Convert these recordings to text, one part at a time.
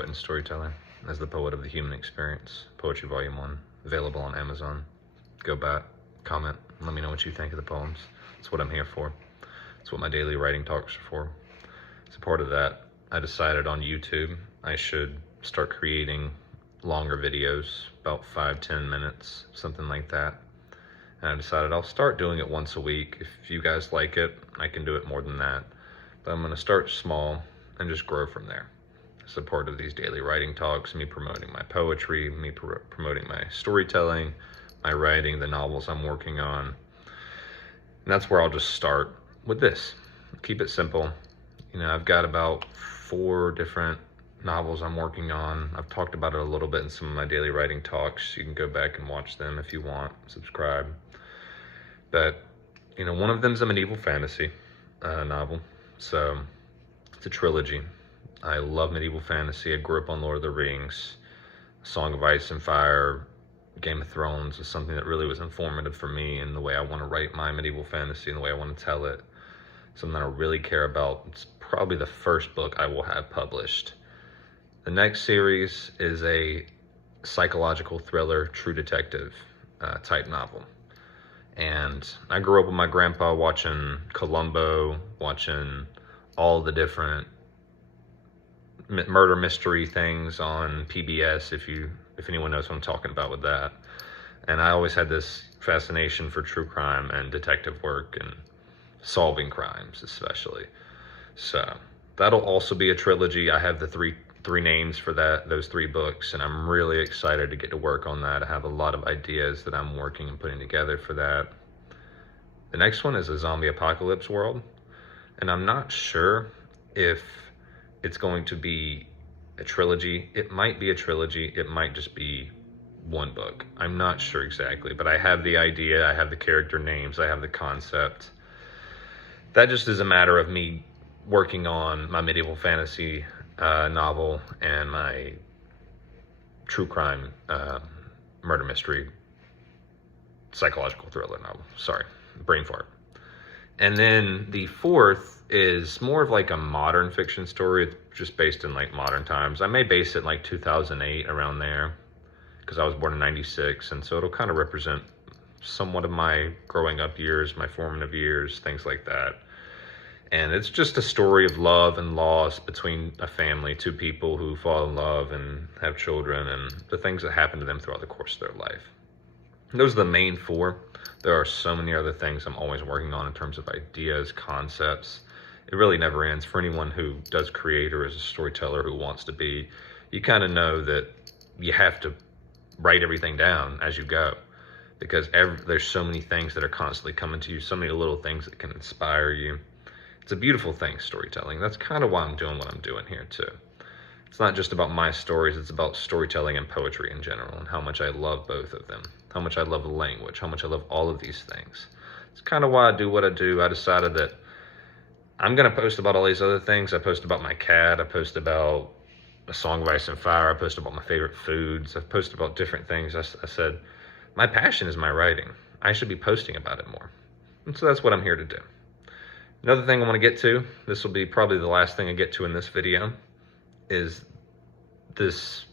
poet and storyteller, as the poet of the human experience. Poetry Volume 1, available on Amazon. Go back, comment, let me know what you think of the poems. That's what I'm here for. That's what my daily writing talks are for. As a part of that, I decided on YouTube I should start creating longer videos, about 5-10 minutes, something like that. And I decided I'll start doing it once a week. If you guys like it, I can do it more than that. But I'm gonna start small and just grow from there. As a part of these daily writing talks, me promoting my poetry, me promoting my storytelling, my writing, the novels I'm working on. And that's where I'll just start with this. Keep it simple. You know, I've got about 4 different novels I'm working on. I've talked about it a little bit in some of my daily writing talks. You can go back and watch them if you want, subscribe. But, you know, one of them's a medieval fantasy novel. So it's a trilogy. I love medieval fantasy. I grew up on Lord of the Rings. Song of Ice and Fire, Game of Thrones is something that really was informative for me in the way I want to write my medieval fantasy and the way I want to tell it. Something that I really care about. It's probably the first book I will have published. The next series is a psychological thriller, true detective type novel. And I grew up with my grandpa watching Columbo, watching all the different murder mystery things on PBS, if anyone knows what I'm talking about with that. And I always had this fascination for true crime and detective work and solving crimes especially. So that'll also be a trilogy. I have the three names for those 3 books, and I'm really excited to get to work on that. I have a lot of ideas that I'm working and putting together for that. The next one is a zombie apocalypse world, and I'm not sure if it's going to be a trilogy. It might be a trilogy. It might just be 1 book. I'm not sure exactly, but I have the idea. I have the character names. I have the concept. That just is a matter of me working on my medieval fantasy novel and my true crime murder mystery psychological thriller novel. Sorry, brain fart. And then the 4th is more of like a modern fiction story. It's just based in like modern times. I may base it in like 2008, around there, because I was born in 96, and so it'll kind of represent somewhat of my growing up years, my formative years, things like that. And it's just a story of love and loss between a family, 2 people who fall in love and have children, and the things that happen to them throughout the course of their life. And those are the main 4. There are so many other things I'm always working on in terms of ideas, concepts. It really never ends. For anyone who does create or is a storyteller who wants to be, you kind of know that you have to write everything down as you go, because there's so many things that are constantly coming to you, so many little things that can inspire you. It's a beautiful thing, storytelling. That's kind of why I'm doing what I'm doing here too. It's not just about my stories, it's about storytelling and poetry in general, and how much I love both of them, how much I love language, how much I love all of these things. It's kind of why I do what I do. I decided that I'm gonna post about all these other things. I post about my cat, I post about A Song of Ice and Fire, I post about my favorite foods, I've posted about different things. I said, my passion is my writing. I should be posting about it more. And so that's what I'm here to do. Another thing I want to get to, this will be probably the last thing I get to in this video, is this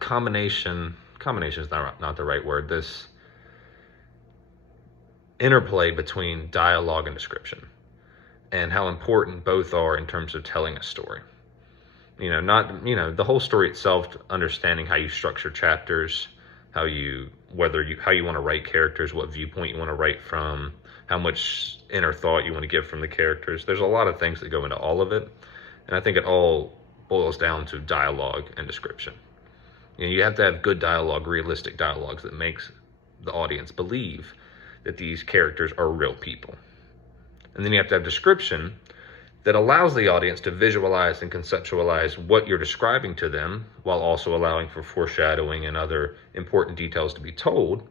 combination is not the right word, this interplay between dialogue and description, and how important both are in terms of telling a story. You know, the whole story itself, understanding how you structure chapters, how you want to write characters, what viewpoint you want to write from, how much inner thought you want to give from the characters. There's a lot of things that go into all of it. And I think it all boils down to dialogue and description. You know, you have to have good dialogue, realistic dialogues that makes the audience believe that these characters are real people. And then you have to have description that allows the audience to visualize and conceptualize what you're describing to them, while also allowing for foreshadowing and other important details to be told,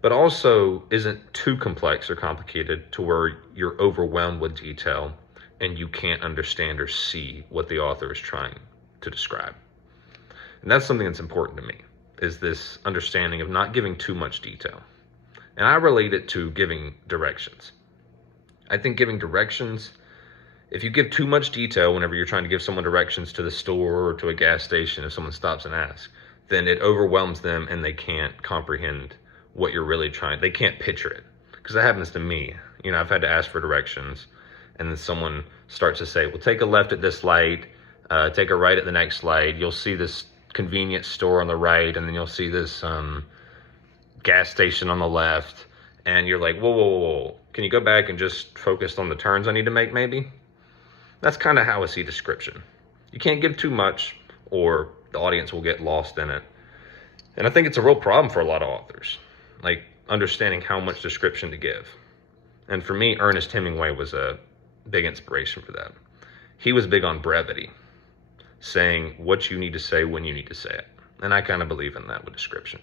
but also isn't too complex or complicated to where you're overwhelmed with detail and you can't understand or see what the author is trying to describe. And that's something that's important to me, is this understanding of not giving too much detail. And I relate it to giving directions. I think giving directions if you give too much detail whenever you're trying to give someone directions to the store or to a gas station, if someone stops and asks, then it overwhelms them and they can't comprehend what you're really trying. They can't picture it. Because that happens to me. You know, I've had to ask for directions, and then someone starts to say, well, take a left at this light, take a right at the next light. You'll see this convenience store on the right, and then you'll see this gas station on the left. And you're like, whoa, whoa, whoa, whoa. Can you go back and just focus on the turns I need to make, maybe? That's kind of how I see description. You can't give too much, or the audience will get lost in it. And I think it's a real problem for a lot of authors, like understanding how much description to give. And for me, Ernest Hemingway was a big inspiration for that. He was big on brevity, saying what you need to say when you need to say it. And I kind of believe in that with description.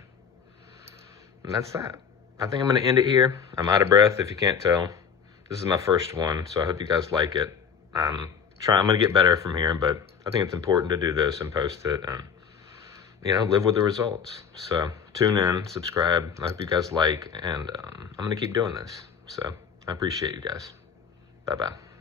And that's that. I think I'm going to end it here. I'm out of breath, if you can't tell. This is my first one, so I hope you guys like it. I'm going to get better from here, but I think it's important to do this and post it and, you know, live with the results. So tune in, subscribe. I hope you guys like, and I'm going to keep doing this. So I appreciate you guys. Bye-bye.